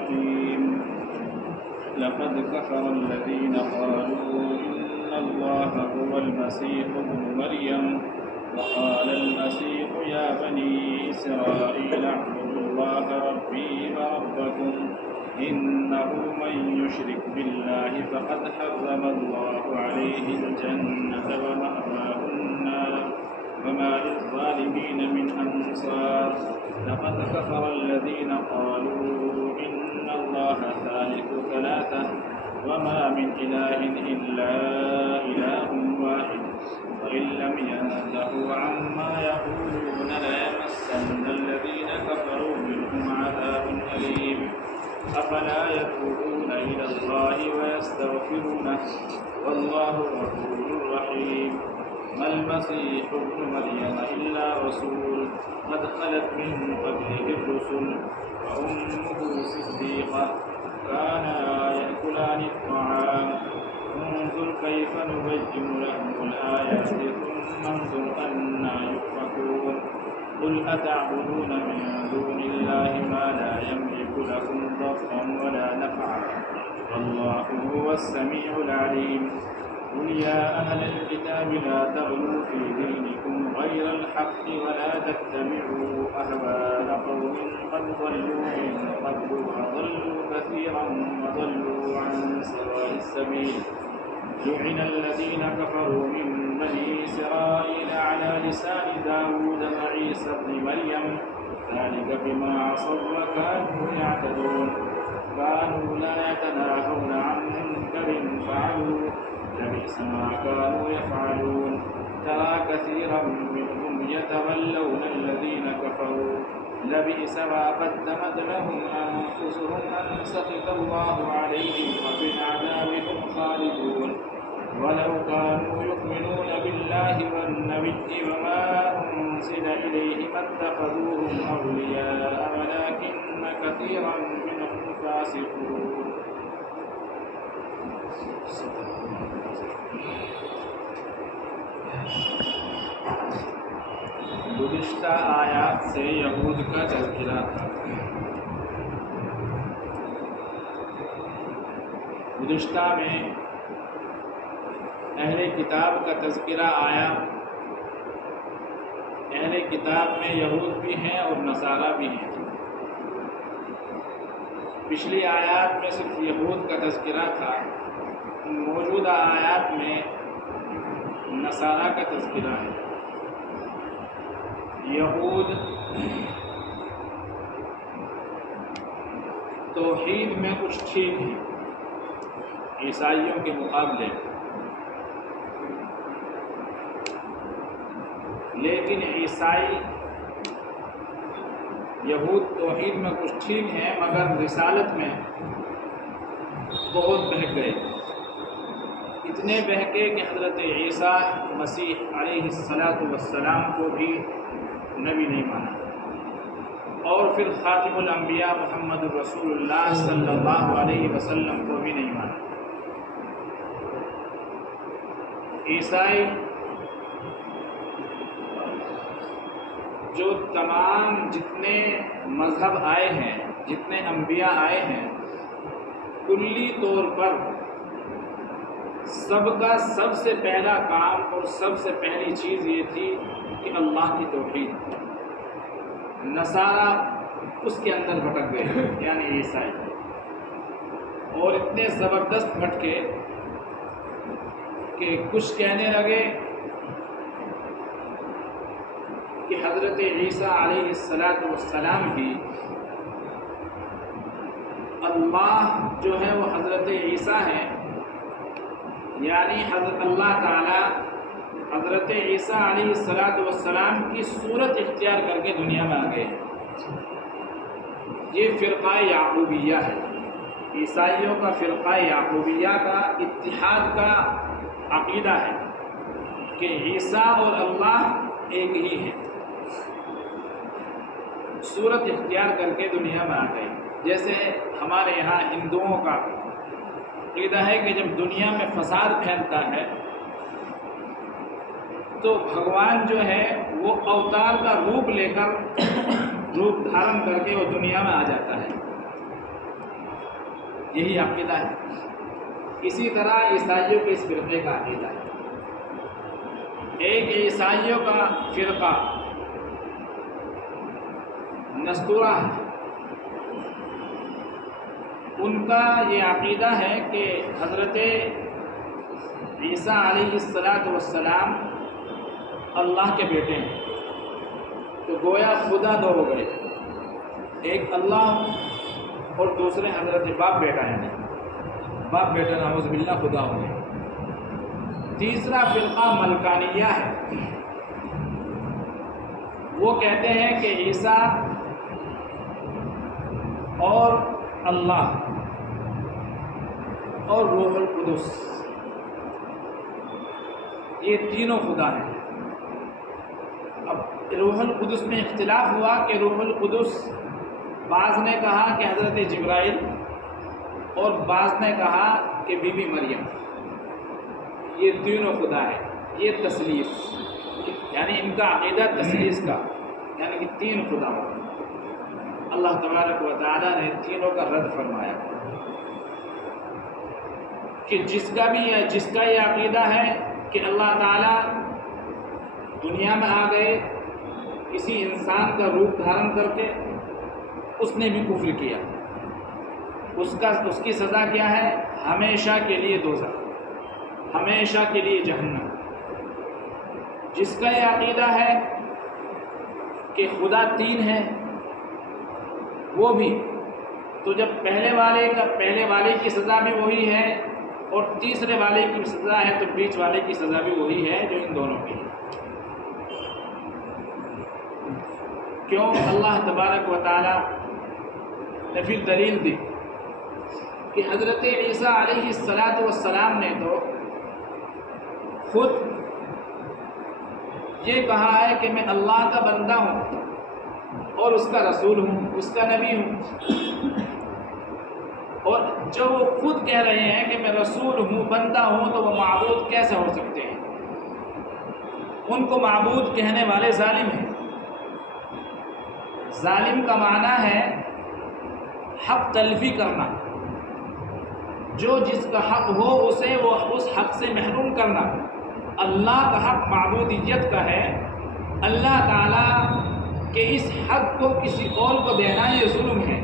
الرحيم لقد كفر الذين قالوا إن الله هو المسيح ابن مريم وقال المسيح يا بني إسرائيل اعبدوا الله ربي وربكم إنه من يشرك بالله فقد حرم الله عليه الجنة ومأواه النار وما للظالمين من أنصار لقد كفر الذين قالوا إن الله ثالث ثلاثة وما من إله إلا إله واحد وإن لم ينتهوا عما يقولون ليمسن الذين كفروا منهم عذاب أليم أفلا يتوبون إلى الله ويستغفرونه والله غفور رحيم ما المسيح ابن مريم إلا رسول قد خلت من قبله الرسل وأمه صديقة كانا يأكلان الطعام انظر كيف نبين لهم الآيات ثم انظر أنى يؤفكون قل أتعبدون من دون الله ما لا يملك لكم ضرا ولا نفعا والله هو السميع العليم قل يا أهل الكتاب لا تغلوا في دينكم غير الحق ولا تتبعوا أهواء قوم قد ضلوا من قبل وضلوا كثيرا وضلوا عن سواء السبيل لعن الذين كفروا من بني إسرائيل على لسان داود وعيسى ابن مريم ذلك بما عصوا وكانوا يعتدون كانوا لا يتناهون عن منكر فعلوا لبئس ما كانوا يفعلون ترى كثيرا منهم يتولون الذين كفروا لبئس ما قدمت لهم أنفسهم أن سخط الله عليهم وفي العذاب هم خالدون ولو كانوا يؤمنون بالله والنبي وما أنزل إليه ما اتخذوهم أولياء ولكن كثيرا منهم فاسقون. گزشتہ آیات سے یہود کا تذکرہ تھا. گزشتہ میں اہل کتاب کا تذکرہ آیا. اہل کتاب میں یہود بھی ہیں اور نصارہ بھی ہیں. پچھلی آیات میں صرف یہود کا تذکرہ تھا. موجودہ آیات میں نصارہ کا تذکرہ ہے. یہود توحید میں کچھ ٹھیک ہیں عیسائیوں کے مقابلے، لیکن عیسائی یہود توحید میں کچھ ٹھیک ہیں مگر رسالت میں بہت بہک گئے. اتنے بہکے کہ حضرت عیسیٰ مسیح علیہ السلام کو بھی نبی نہیں مانا، اور پھر خاتم الانبیاء محمد رسول اللہ صلی اللہ علیہ وسلم کو بھی نہیں مانا. عیسائی جو تمام جتنے مذہب آئے ہیں، جتنے انبیاء آئے ہیں، کلی طور پر سب کا سب سے پہلا کام اور سب سے پہلی چیز یہ تھی کہ اللہ کی توحید. نصارہ اس کے اندر بھٹک گئے یعنی عیسائی، اور اتنے زبردست بھٹکے کہ کچھ کہنے لگے کہ حضرت عیسیٰ علیہ السلام بھی اللہ جو ہے وہ حضرت عیسیٰ ہیں، یعنی حضرت اللہ تعالی حضرت عیسیٰ علیہ السلام کی صورت اختیار کر کے دنیا میں آ گئے. یہ فرقہ یعقوبیہ ہے. عیسائیوں کا فرقہ یعقوبیہ کا اتحاد کا عقیدہ ہے کہ عیسیٰ اور اللہ ایک ہی ہیں. صورت اختیار کر کے دنیا میں آ گئے. جیسے ہمارے یہاں ہندوؤں کا عقیدہ ہے کہ جب دنیا میں فساد پھیلتا ہے تو بھگوان جو ہے وہ اوتار کا روپ لے کر روپ دھارن کر کے وہ دنیا میں آ جاتا ہے. یہی عقیدہ ہے. اسی طرح عیسائیوں کے اس فرقے کا عقیدہ ہے. ایک عیسائیوں کا فرقہ نستورہ ہے، ان کا یہ عقیدہ ہے کہ حضرت عیسیٰ علیہ السلام اللہ کے بیٹے ہیں. تو گویا خدا دو ہو گئے، ایک اللہ اور دوسرے حضرت باپ بیٹا ہے، باپ بیٹا نعوذ باللہ خدا ہو گئے. تیسرا فرقہ ملکانیہ ہے، وہ کہتے ہیں کہ عیسیٰ اور اللہ اور روح القدس یہ تینوں خدا ہیں. اب روح القدس میں اختلاف ہوا کہ روح القدس بعض نے کہا کہ حضرت جبرائیل اور بعض نے کہا کہ بی بی مریم، یہ تینوں خدا ہے. یہ تثلیث، یعنی ان کا عقیدہ تثلیث کا، یعنی کہ تین خدا ہو. اللہ تبارک و تعالیٰ نے تینوں کا رد فرمایا کہ جس کا یہ عقیدہ ہے کہ اللہ تعالیٰ دنیا میں آ گئے کسی انسان کا روپ دھارن کر کے، اس نے بھی کفر کیا. اس کی سزا کیا ہے؟ ہمیشہ کے لیے دوزخ، ہمیشہ کے لیے جہنم. جس کا یہ عقیدہ ہے کہ خدا تین ہے، وہ بھی تو جب پہلے والے کی سزا بھی وہی ہے اور تیسرے والے کی سزا ہے تو بیچ والے کی سزا بھی وہی ہے جو ان دونوں کی ہے. کیوں؟ اللہ تبارک و تعالی نے پھر دلیل دی کہ حضرت عیسیٰ علیہ السلام نے تو خود یہ کہا ہے کہ میں اللہ کا بندہ ہوں اور اس کا رسول ہوں، اس کا نبی ہوں. اور جو وہ خود کہہ رہے ہیں کہ میں رسول ہوں، بندہ ہوں، تو وہ معبود کیسے ہو سکتے ہیں؟ ان کو معبود کہنے والے ظالم ہیں. ظالم کا معنی ہے حق تلفی کرنا، جو جس کا حق ہو اسے وہ اس حق سے محروم کرنا. اللہ کا حق معبودیت کا ہے، اللہ تعالیٰ کے اس حق کو کسی اور کو دینا یہ ظلم ہے.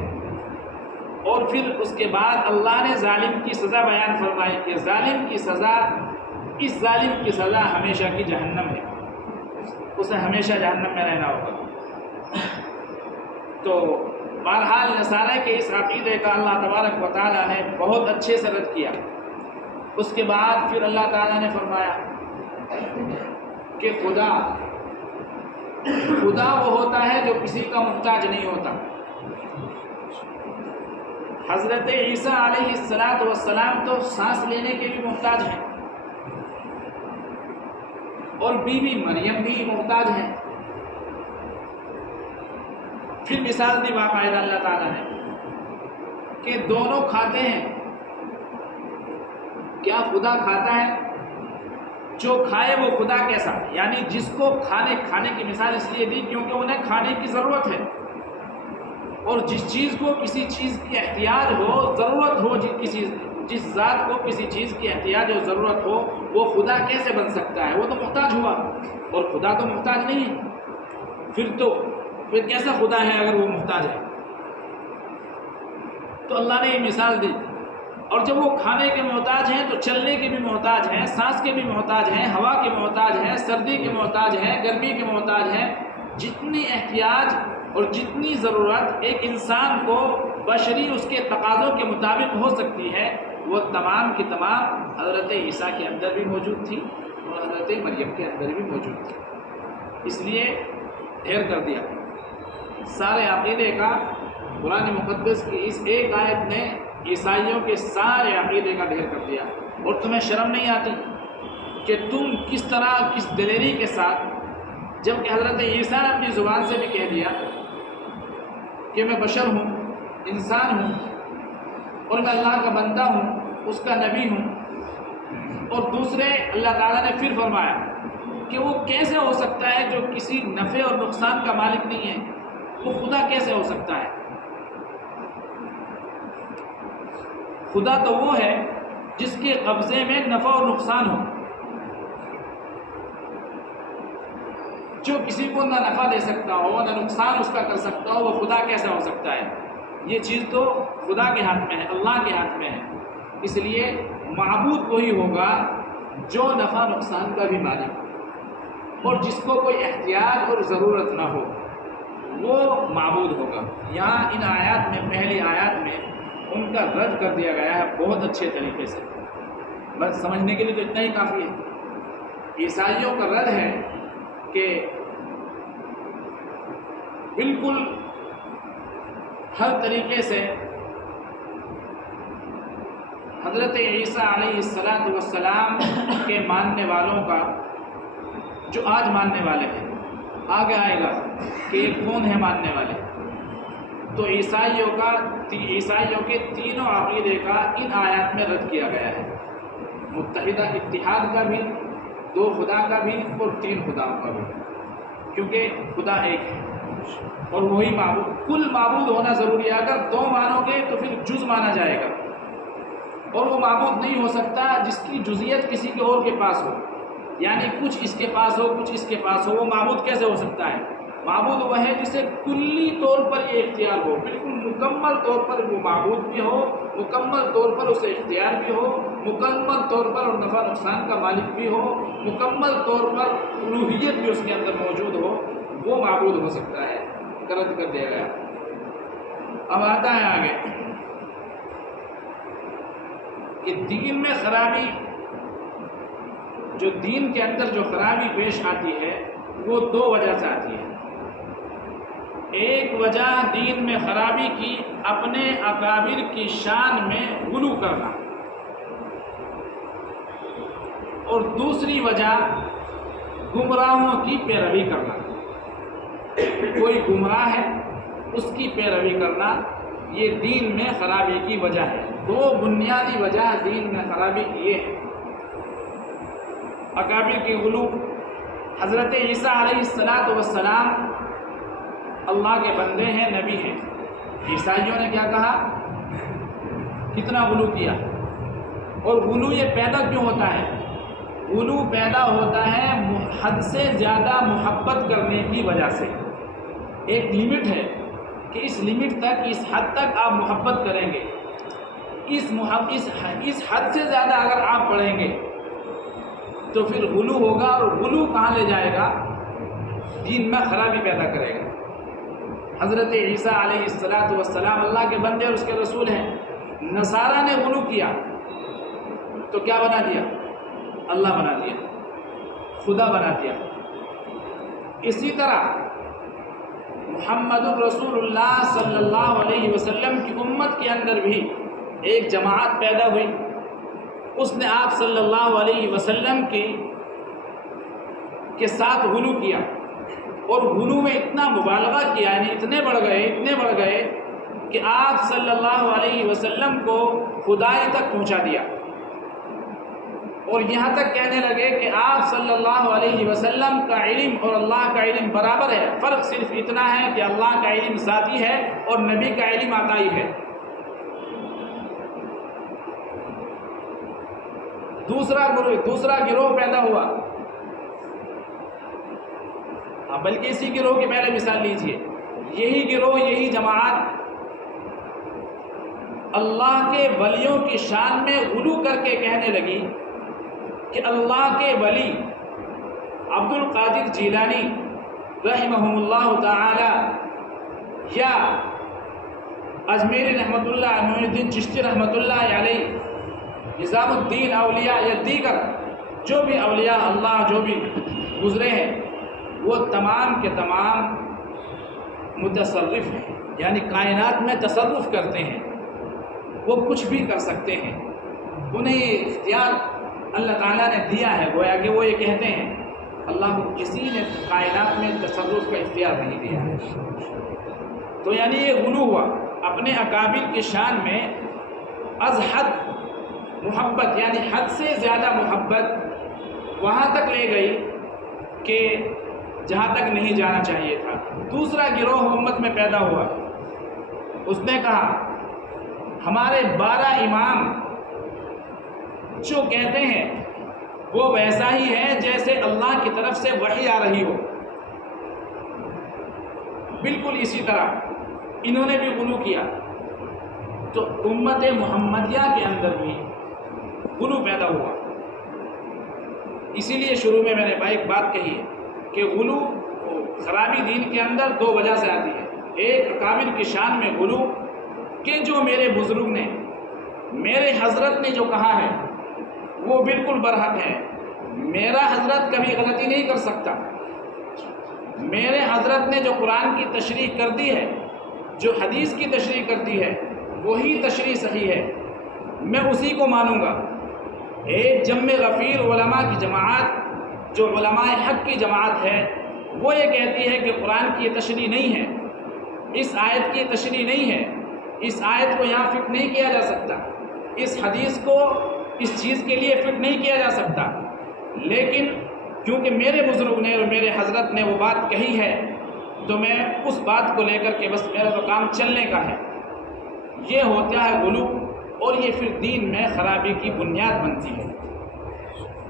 اور پھر اس کے بعد اللہ نے ظالم کی سزا بیان فرمائی کہ ظالم کی سزا، اس ظالم کی سزا ہمیشہ کی جہنم ہے، اسے ہمیشہ جہنم میں رہنا ہوگا. تو بہرحال نصارہ کے اس عقیدے کا اللہ تبارک و تعالیٰ نے بہت اچھے سے رد کیا. اس کے بعد پھر اللہ تعالیٰ نے فرمایا کہ خدا وہ ہوتا ہے جو کسی کا محتاج نہیں ہوتا. حضرت عیسیٰ علیہ السلام تو سانس لینے کے بھی محتاج ہیں اور بی بی مریم بھی محتاج ہیں. پھر مثال دی باقاعدہ اللہ تعالیٰ نے کہ دونوں کھاتے ہیں. کیا خدا کھاتا ہے؟ جو کھائے وہ خدا کیسا؟ یعنی جس کو کھانے کی مثال اس لیے دی کیونکہ انہیں کھانے کی ضرورت ہے، اور جس چیز کو کسی چیز کی احتیاج ہو، ضرورت ہو، جس ذات کو کسی چیز کی احتیاج اور ضرورت ہو، وہ خدا کیسے بن سکتا ہے؟ وہ تو محتاج ہوا، اور خدا تو محتاج نہیں ہے. پھر کیسا خدا ہے اگر وہ محتاج ہے؟ تو اللہ نے یہ مثال دی. اور جب وہ کھانے کے محتاج ہیں تو چلنے کے بھی محتاج ہیں، سانس کے بھی محتاج ہیں، ہوا کے محتاج ہیں، سردی کے محتاج ہیں، گرمی کے محتاج ہیں. جتنی احتیاج اور جتنی ضرورت ایک انسان کو بشری اس کے تقاضوں کے مطابق ہو سکتی ہے، وہ تمام کی تمام حضرت عیسیٰ کے اندر بھی موجود تھی اور حضرت مریم کے اندر بھی موجود تھی. اس لیے ڈھیر کر دیا سارے عقیدے کا. قرآن مقدس کی اس ایک آیت نے عیسائیوں کے سارے عقیدے کا ڈھیر کر دیا. اور تمہیں شرم نہیں آتی کہ تم کس طرح، کس دلیری کے ساتھ، جب کہ حضرت عیسیٰ نے اپنی زبان سے بھی کہہ دیا کہ میں بشر ہوں، انسان ہوں، اور میں اللہ کا بندہ ہوں، اس کا نبی ہوں. اور دوسرے اللہ تعالیٰ نے پھر فرمایا کہ وہ کیسے ہو سکتا ہے جو کسی نفع اور نقصان کا مالک نہیں ہے، وہ خدا کیسے ہو سکتا ہے؟ خدا تو وہ ہے جس کے قبضے میں نفع اور نقصان ہو، جو کسی کو نہ نفع دے سکتا ہو نہ نقصان اس کا کر سکتا ہو، وہ خدا کیسا ہو سکتا ہے؟ یہ چیز تو خدا کے ہاتھ میں ہے، اللہ کے ہاتھ میں ہے۔ اس لیے معبود وہی ہوگا جو نفع نقصان کا بھی مالک اور جس کو کوئی احتیاج اور ضرورت نہ ہو، وہ معبود ہوگا۔ یہاں ان آیات میں، پہلی آیات میں ان کا رد کر دیا گیا ہے بہت اچھے طریقے سے۔ بس سمجھنے کے لیے تو اتنا ہی کافی ہے۔ عیسائیوں کا رد ہے کہ بالکل ہر طریقے سے حضرت عیسیٰ علیہ السلام کے ماننے والوں کا، جو آج ماننے والے ہیں، آگے آئے گا کہ یہ کون ہے ماننے والے، تو عیسائیوں کے تینوں عقیدے کا ان آیات میں رد کیا گیا ہے، متحدہ اتحاد کا بھی، دو خدا کا بھی اور تین خداؤں کا بھی، کیونکہ خدا ایک ہے اور وہی معبود، کل معبود ہونا ضروری ہے۔ اگر دو مانو گے تو پھر جز مانا جائے گا، اور وہ معبود نہیں ہو سکتا جس کی جزئیت کسی کے اور کے پاس ہو، یعنی کچھ اس کے پاس ہو کچھ اس کے پاس ہو، وہ معبود کیسے ہو سکتا ہے؟ معبود وہ ہے جسے کلی طور پر یہ اختیار ہو، بالکل مکمل طور پر وہ معبود بھی ہو، مکمل طور پر اسے اختیار بھی ہو، مکمل طور پر اور نفع نقصان کا مالک بھی ہو، مکمل طور پر الوہیت بھی اس کے اندر موجود ہو، وہ معبود ہو سکتا ہے۔ رد کر دیا گیا۔ اب آتا ہے آگے کہ دین میں خرابی، جو دین کے اندر جو خرابی پیش آتی ہے وہ دو وجہ سے آتی ہے۔ ایک وجہ دین میں خرابی کی اپنے اکابر کی شان میں غلو کرنا، اور دوسری وجہ گمراہوں کی پیروی کرنا۔ کوئی گمراہ ہے اس کی پیروی کرنا، یہ دین میں خرابی کی وجہ ہے۔ دو بنیادی وجہ دین میں خرابی کی یہ ہے۔ اکابر کی غلو، حضرت عیسیٰ علیہ السلام اللہ کے بندے ہیں، نبی ہیں۔ عیسائیوں نے کیا کہا؟ کتنا غلو کیا، اور غلو یہ پیدا کیوں ہوتا ہے؟ غلو پیدا ہوتا ہے حد سے زیادہ محبت کرنے کی وجہ سے۔ ایک لمٹ ہے کہ اس لمٹ تک، اس حد تک آپ محبت کریں گے، اس حد سے زیادہ اگر آپ بڑھیں گے تو پھر غلو ہوگا، اور غلو کہاں لے جائے گا؟ دین میں خرابی پیدا کرے گا۔ حضرت عیسیٰ علیہ السلام اللہ کے بندے اور اس کے رسول ہیں۔ نصارہ نے غلو کیا تو کیا بنا دیا؟ اللہ بنا دیا، خدا بنا دیا۔ اسی طرح محمد الرسول اللہ صلی اللہ علیہ وسلم کی امت کے اندر بھی ایک جماعت پیدا ہوئی، اس نے آپ صلی اللہ علیہ وسلم کے ساتھ غلو کیا، اور غلو میں اتنا مبالغہ کیا، یعنی اتنے بڑھ گئے کہ آپ صلی اللہ علیہ وسلم کو خدائی تک پہنچا دیا، اور یہاں تک کہنے لگے کہ آپ صلی اللہ علیہ وسلم کا علم اور اللہ کا علم برابر ہے، فرق صرف اتنا ہے کہ اللہ کا علم ذاتی ہے اور نبی کا علم عطائی ہے۔ دوسرا گروہ پیدا ہوا، بلکہ اسی گروہ کی پہلے مثال لیجئے۔ یہی گروہ، یہی جماعت اللہ کے ولیوں کی شان میں غلو کر کے کہنے لگی کہ اللہ کے ولی عبد القادر جیلانی رحمہم اللہ تعالی، یا اجمیری رحمۃ اللہ، معین الدین چشتی رحمۃ اللہ علیہ، نظام الدین اولیاء، یا دیگر جو بھی اولیاء اللہ جو بھی گزرے ہیں، وہ تمام کے تمام متصرف ہیں، یعنی کائنات میں تصرف کرتے ہیں، وہ کچھ بھی کر سکتے ہیں، انہیں یہ اختیار اللہ تعالیٰ نے دیا ہے۔ گویا کہ وہ یہ کہتے ہیں اللہ کو کسی نے کائنات میں تصرف کا اختیار نہیں دیا ہے۔ تو یعنی یہ غلو ہوا، اپنے اکابر کی شان میں از حد محبت، یعنی حد سے زیادہ محبت وہاں تک لے گئی کہ جہاں تک نہیں جانا چاہیے تھا۔ دوسرا گروہ امت میں پیدا ہوا، اس نے کہا ہمارے 12 امام جو کہتے ہیں وہ ویسا ہی ہے جیسے اللہ کی طرف سے وحی آ رہی ہو، بالکل اسی طرح انہوں نے بھی غلو کیا۔ تو امت محمدیہ کے اندر بھی غلو پیدا ہوا۔ اسی لیے شروع میں نے ایک بات کہی ہے کہ غلو خرابی دین کے اندر 2 وجہ سے آتی ہے۔ ایک اکابر کی شان میں غلو کہ جو میرے بزرگ نے، میرے حضرت نے جو کہا ہے وہ بالکل برحق ہے، میرا حضرت کبھی غلطی نہیں کر سکتا، میرے حضرت نے جو قرآن کی تشریح کر دی ہے، جو حدیث کی تشریح کر دی ہے، وہی تشریح صحیح ہے، میں اسی کو مانوں گا۔ ایک جم غفیر علماء کی جماعت جو علماء حق کی جماعت ہے وہ یہ کہتی ہے کہ قرآن کی یہ تشریح نہیں ہے، اس آیت کی تشریح نہیں ہے، اس آیت کو یہاں فٹ نہیں کیا جا سکتا، اس حدیث کو اس چیز کے لیے فٹ نہیں کیا جا سکتا، لیکن کیونکہ میرے بزرگ نے اور میرے حضرت نے وہ بات کہی ہے تو میں اس بات کو لے کر کے بس میرا تو کام چلنے کا ہے۔ یہ ہوتا ہے غلو، اور یہ پھر دین میں خرابی کی بنیاد بنتی ہے۔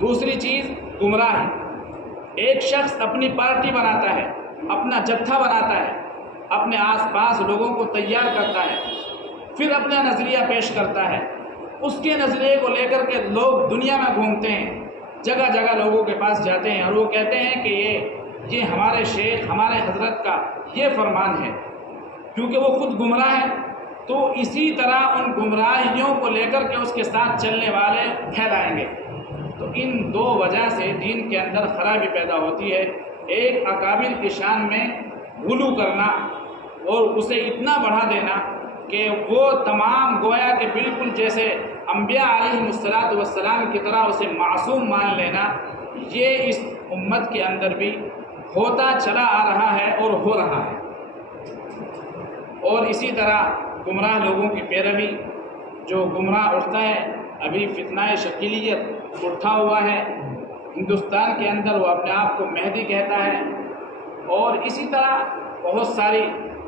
دوسری چیز گمراہی۔ ایک شخص اپنی پارٹی بناتا ہے، اپنا جتھا بناتا ہے، اپنے آس پاس لوگوں کو تیار کرتا ہے، پھر اپنا نظریہ پیش کرتا ہے، اس کے نظریے کو لے کر کے لوگ دنیا میں گھومتے ہیں، جگہ جگہ لوگوں کے پاس جاتے ہیں اور وہ کہتے ہیں کہ یہ ہمارے شیخ، ہمارے حضرت کا یہ فرمان ہے، کیونکہ وہ خود گمراہ ہے تو اسی طرح ان گمراہیوں کو لے کر کے اس کے ساتھ چلنے والے پھیلائیں گے۔ تو ان 2 وجہ سے دین کے اندر خرابی پیدا ہوتی ہے۔ ایک اکابر کی شان میں غلو کرنا اور اسے اتنا بڑھا دینا کہ وہ تمام گویا کہ بالکل جیسے انبیاء علیہ السلام کی طرح اسے معصوم مان لینا، یہ اس امت کے اندر بھی ہوتا چلا آ رہا ہے اور ہو رہا ہے۔ اور اسی طرح گمراہ لوگوں کی پیروی، جو گمراہ اٹھتا ہے، ابھی فتنہ شکیلیت اٹھا ہوا ہے ہندوستان کے اندر، وہ اپنے آپ کو مہدی کہتا ہے، اور اسی طرح بہت ساری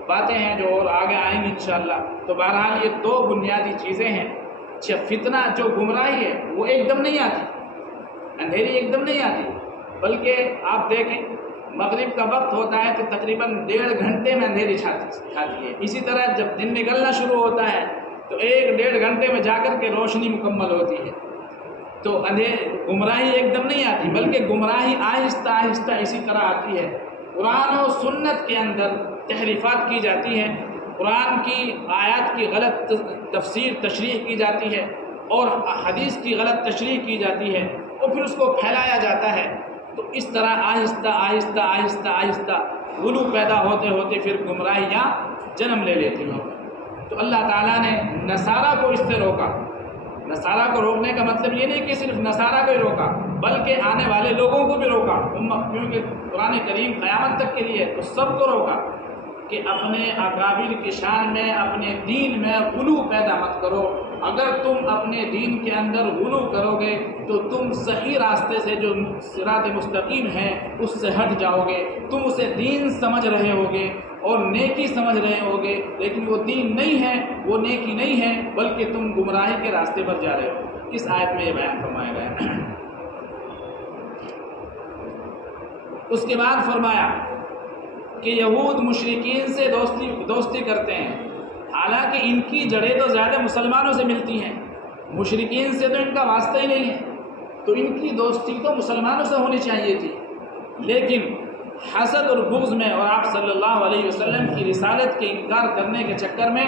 باتیں ہیں جو اور آگے آئیں گی انشاءاللہ۔ تو بہرحال یہ 2 بنیادی چیزیں ہیں۔ فتنہ جو گمراہی ہے وہ ایک دم نہیں آتی، اندھیری ایک دم نہیں آتی، بلکہ آپ دیکھیں مغرب کا وقت ہوتا ہے تو تقریباً 1.5 گھنٹے میں اندھیری چھاتی ہے۔ اسی طرح جب دن نکلنا شروع ہوتا ہے تو 1-1.5 گھنٹے میں جا کر کے روشنی مکمل ہوتی ہے۔ تو گمراہی ایک دم نہیں آتی، بلکہ گمراہی آہستہ آہستہ اسی طرح آتی ہے۔ قرآن و سنت کے اندر تحریفات کی جاتی ہیں، قرآن کی آیات کی غلط تفسیر تشریح کی جاتی ہے اور حدیث کی غلط تشریح کی جاتی ہے، اور پھر اس کو پھیلایا جاتا ہے۔ تو اس طرح آہستہ آہستہ آہستہ آہستہ غلو پیدا ہوتے ہوتے پھر گمراہیاں جنم لے لیتی ہیں۔ تو اللہ تعالیٰ نے نصارہ کو اس سے روکا۔ نصارہ کو روکنے کا مطلب یہ نہیں کہ صرف نصارہ کو ہی روکا، بلکہ آنے والے لوگوں کو بھی روکا، کیونکہ قرآن کریم قیامت تک کے لیے تو سب کو روکا کہ اپنے اکابر کی شان میں، اپنے دین میں غلو پیدا مت کرو۔ اگر تم اپنے دین کے اندر غلو کرو گے تو تم صحیح راستے سے جو صراط مستقیم ہے اس سے ہٹ جاؤ گے، تم اسے دین سمجھ رہے ہوگے اور نیکی سمجھ رہے ہوگے، لیکن وہ دین نہیں ہے، وہ نیکی نہیں ہے، بلکہ تم گمراہی کے راستے پر جا رہے ہو۔ اس آیت میں یہ بیان فرمایا گیا ہے۔ اس کے بعد فرمایا کہ یہود مشرکین سے دوستی کرتے ہیں، حالانکہ ان کی جڑیں تو زیادہ مسلمانوں سے ملتی ہیں، مشرکین سے تو ان کا واسطہ ہی نہیں ہے، تو ان کی دوستی تو مسلمانوں سے ہونی چاہیے تھی، لیکن حسد اور بغض میں اور آپ صلی اللہ علیہ وسلم کی رسالت کے انکار کرنے کے چکر میں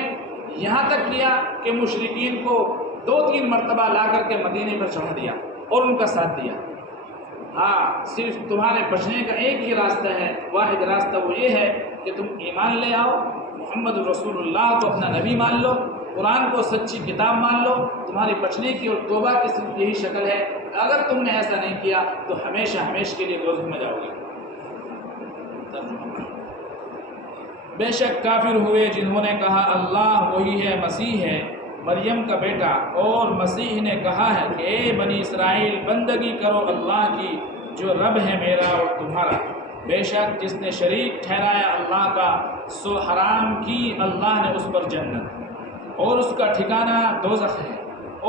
یہاں تک کیا کہ مشرکین کو 2-3 مرتبہ لا کر کے مدینے پر چڑھا دیا اور ان کا ساتھ دیا۔ ہاں، صرف تمہارے بچنے کا ایک ہی راستہ ہے، واحد راستہ وہ یہ ہے کہ تم ایمان لے آؤ، محمد رسول اللہ کو اپنا نبی مان لو، قرآن کو سچی کتاب مان لو، تمہاری بچنے کی اور توبہ کی صرف یہی شکل ہے۔ اگر تم نے ایسا نہیں کیا تو ہمیشہ ہمیشہ کے لیے دوزخ میں جاؤ گے۔ بے شک کافر ہوئے جنہوں نے کہا اللہ وہی ہے، مسیح ہے، مریم کا بیٹا، اور مسیح نے کہا ہے کہ اے بنی اسرائیل بندگی کرو اللہ کی جو رب ہے میرا اور تمہارا، بے شک جس نے شریک ٹھہرایا اللہ کا سو حرام کی اللہ نے اس پر جنت، اور اس کا ٹھکانہ دوزخ ہے،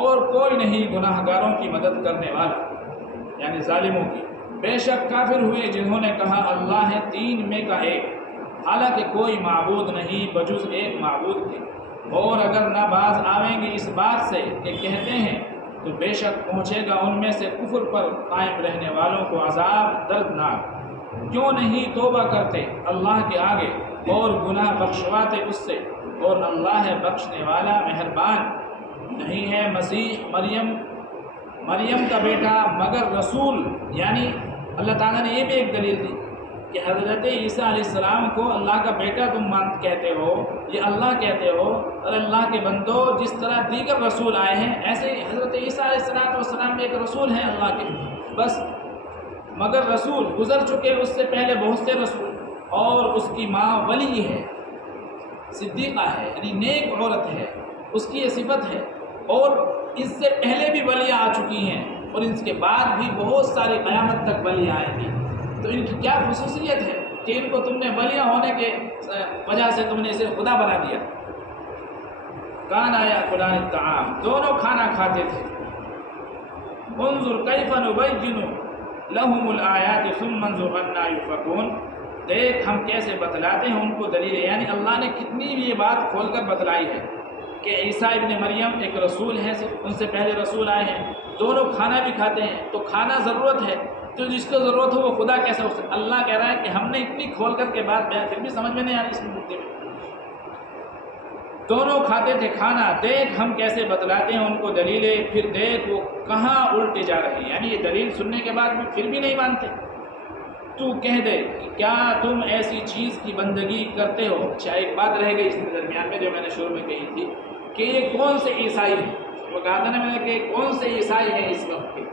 اور کوئی نہیں گناہ گاروں کی مدد کرنے والا یعنی ظالموں کی۔ بے شک کافر ہوئے جنہوں نے کہا اللہ ہے تین میں کا ایک، حالانکہ کوئی معبود نہیں بجز ایک معبود کے، اور اگر نہ باز آویں گے اس بات سے کہ کہتے ہیں تو بے شک پہنچے گا ان میں سے کفر پر قائم رہنے والوں کو عذاب دردناک۔ کیوں نہیں توبہ کرتے اللہ کے آگے اور گناہ بخشواتے اس سے، اور اللہ ہے بخشنے والا مہربان۔ نہیں ہے مسیح مریم کا بیٹا مگر رسول، یعنی اللہ تعالیٰ نے یہ بھی ایک دلیل دی کہ حضرت عیسیٰ علیہ السلام کو اللہ کا بیٹا تم کہتے ہو، یہ اللہ کہتے ہو، اور اللہ کے بندو جس طرح دیگر رسول آئے ہیں ایسے ہی حضرت عیسیٰ علیہ السلام بھی ایک رسول ہیں اللہ کے، بس مگر رسول گزر چکے اس سے پہلے بہت سے رسول، اور اس کی ماں ولی ہے، صدیقہ ہے، یعنی نیک عورت ہے، اس کی یہ صفت ہے، اور اس سے پہلے بھی ولیاں آ چکی ہیں، اور اس کے بعد بھی بہت ساری قیامت تک ولیاں آئیں گی۔ تو ان کی کیا خصوصیت ہے کہ ان کو تم نے ولیاں ہونے کے وجہ سے تم نے اسے خدا بنا دیا۔ کانا یاکلان الطعام، دونوں کھانا کھاتے تھے۔ انظر کیف نبین لہم الآیات ثم انظر انا یؤفکون، دیکھ ہم کیسے بتلاتے ہیں ان کو دلیلیں، یعنی اللہ نے کتنی بھی یہ بات کھول کر بتلائی ہے کہ عیسیٰ ابن مریم ایک رسول ہیں، ان سے پہلے رسول آئے ہیں، دونوں کھانا بھی کھاتے ہیں، تو کھانا ضرورت ہے، تو جس کو ضرورت ہو وہ خدا کیسے ہو سکتا؟ اللہ کہہ رہا ہے کہ ہم نے اتنی کھول کر کے بات بیان، پھر بھی سمجھ میں نہیں آ رہی اس مدے میں۔ دونوں کھاتے تھے کھانا، دیکھ ہم کیسے بتلاتے ہیں ان کو دلیلیں، پھر دیکھ وہ کہاں الٹے جا رہے ہیں، یعنی یہ دلیل سننے کے بعد بھی پھر بھی نہیں مانتے۔ تو کہہ دے کہ کیا تم ایسی چیز کی بندگی کرتے ہو؟ اچھا ایک بات رہ گئی اس درمیان میں جو میں نے شروع میں کہی تھی کہ یہ کون سے عیسائی ہیں، وہ کہا تھا نا میں نے کہ کون سے عیسائی ہیں اس وقت کے۔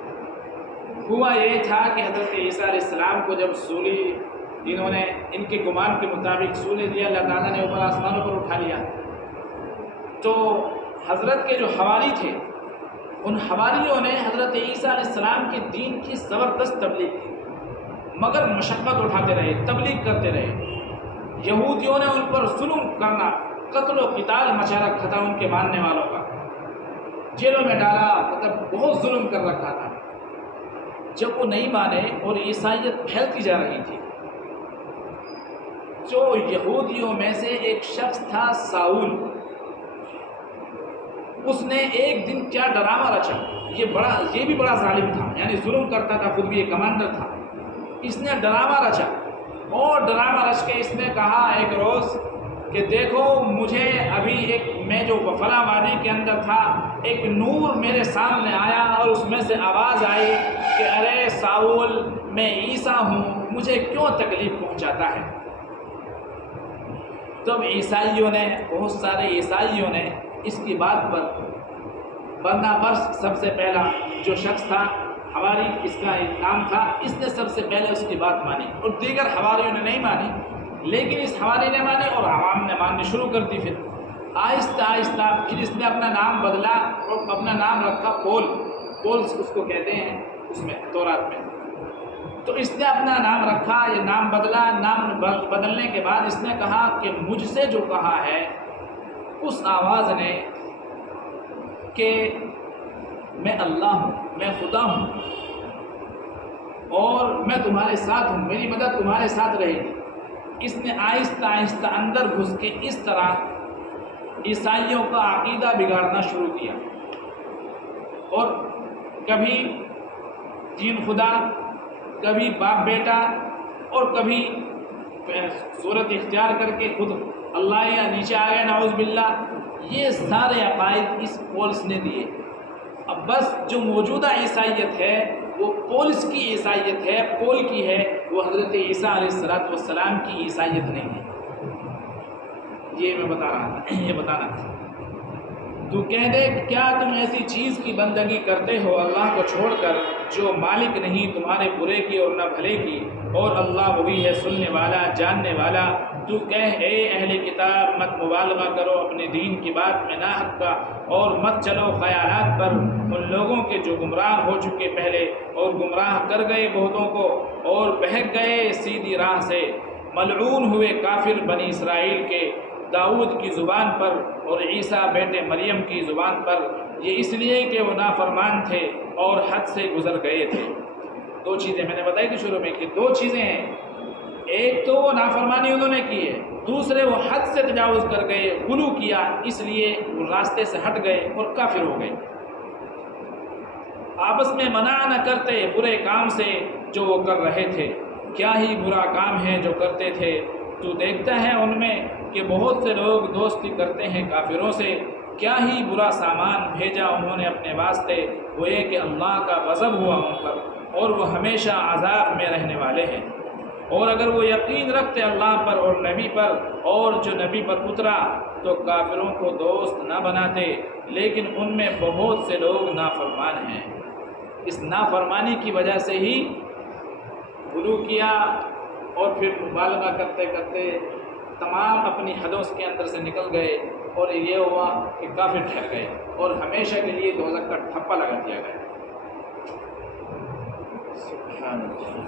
ہوا یہ تھا کہ حضرت عیسیٰ علیہ السلام کو جب سولی، انہوں نے ان کے گمان کے مطابق سولی دیا، اللہ تعالیٰ نے اوپر آسمانوں پر اٹھا لیا، تو حضرت کے جو حواری تھے ان حواریوں نے حضرت عیسیٰ علیہ السلام کے دین کی زبردست تبلیغ کی، مگر مشقت اٹھاتے رہے، تبلیغ کرتے رہے۔ یہودیوں نے ان پر ظلم کرنا، قتل و قتال مچا رکھا تھا ان کے ماننے والوں کا، جیلوں میں ڈالا، مطلب بہت ظلم کر رکھا تھا۔ جب وہ نہیں مانے اور عیسائیت پھیلتی جا رہی تھی، جو یہودیوں میں سے ایک شخص تھا ساؤل، اس نے ایک دن کیا ڈرامہ رچا، یہ بھی بڑا ظالم تھا، یعنی ظلم کرتا تھا، خود بھی ایک کمانڈر تھا۔ اس نے ڈرامہ رچا، اور ڈرامہ رچ کے اس نے کہا ایک روز کہ دیکھو مجھے ابھی میں جو فلاں وادی کے اندر تھا، ایک نور میرے سامنے آیا اور اس میں سے آواز آئی کہ ارے ساؤل میں عیسیٰ ہوں، مجھے کیوں تکلیف پہنچاتا ہے؟ تب عیسائیوں نے، بہت سارے عیسائیوں نے اس کی بات پر، برنابرس سب سے پہلا جو شخص تھا حواری، اس کا نام تھا، اس نے سب سے پہلے اس کی بات مانی، اور دیگر حواریوں نے نہیں مانی، لیکن اس حواری نے مانی اور عوام نے ماننی شروع کر دی۔ پھر آہستہ آہستہ پھر اس نے اپنا نام بدلا اور اپنا نام رکھا پولس اس کو کہتے ہیں اس میں تورات میں۔ تو اس نے اپنا نام رکھا، یہ نام بدلا، نام بدلنے کے بعد اس نے کہا کہ مجھ سے جو کہا ہے اس آواز نے کہ میں اللہ ہوں، میں خدا ہوں، اور میں تمہارے ساتھ ہوں، میری مدد تمہارے ساتھ رہے گی۔ اس نے آہستہ آہستہ اندر گھس کے اس طرح عیسائیوں کا عقیدہ بگاڑنا شروع کیا، اور کبھی تین خدا، کبھی باپ بیٹا، اور کبھی صورت اختیار کر کے خود اللہ یا نیچے آ گئے نعوذ باللہ، یہ سارے عقائد اس پولس نے دیے۔ اب بس جو موجودہ عیسائیت ہے وہ پولس کی عیسائیت ہے، پول کی ہے، وہ حضرت عیسیٰ علیہ السلام کی عیسائیت نہیں ہے۔ یہ میں بتا رہا تھا، یہ بتانا تھا۔ تو کہہ دے کیا تم ایسی چیز کی بندگی کرتے ہو اللہ کو چھوڑ کر جو مالک نہیں تمہارے برے کی اور نہ بھلے کی، اور اللہ وہی ہے سننے والا جاننے والا۔ تو کہہ اے اہل کتاب مت مبالغہ کرو اپنے دین کی بات میں ناحق کا، اور مت چلو خیالات پر ان لوگوں کے جو گمراہ ہو چکے پہلے، اور گمراہ کر گئے بہتوں کو، اور بہک گئے سیدھی راہ سے۔ ملعون ہوئے کافر بنی اسرائیل کے، داؤد کی زبان پر اور عیسیٰ بیٹے مریم کی زبان پر، یہ اس لیے کہ وہ نافرمان تھے اور حد سے گزر گئے تھے۔ دو چیزیں میں نے بتائی تھی شروع میں کہ دو چیزیں ہیں، ایک تو وہ نافرمانی انہوں نے کی ہے، دوسرے وہ حد سے تجاوز کر گئے، غلو کیا، اس لیے وہ راستے سے ہٹ گئے اور کافر ہو گئے۔ آپس میں منع نہ کرتے برے کام سے جو وہ کر رہے تھے، کیا ہی برا کام ہے جو کرتے تھے۔ تو دیکھتا ہے ان میں کہ بہت سے لوگ دوستی کرتے ہیں کافروں سے، کیا ہی برا سامان بھیجا انہوں نے اپنے واسطے، وہ یہ کہ اللہ کا غضب ہوا ان پر اور وہ ہمیشہ عذاب میں رہنے والے ہیں۔ اور اگر وہ یقین رکھتے اللہ پر اور نبی پر اور جو نبی پر اترا تو کافروں کو دوست نہ بناتے، لیکن ان میں بہت سے لوگ نافرمان ہیں۔ اس نافرمانی کی وجہ سے ہی غلو کیا اور پھر مبالغہ کرتے کرتے تمام اپنی حدوں کے اندر سے نکل گئے، اور یہ ہوا کہ کافر ٹھہر گئے اور ہمیشہ کے لیے دوزخ کا ٹھپا لگا دیا گیا۔ سبحان اللہ۔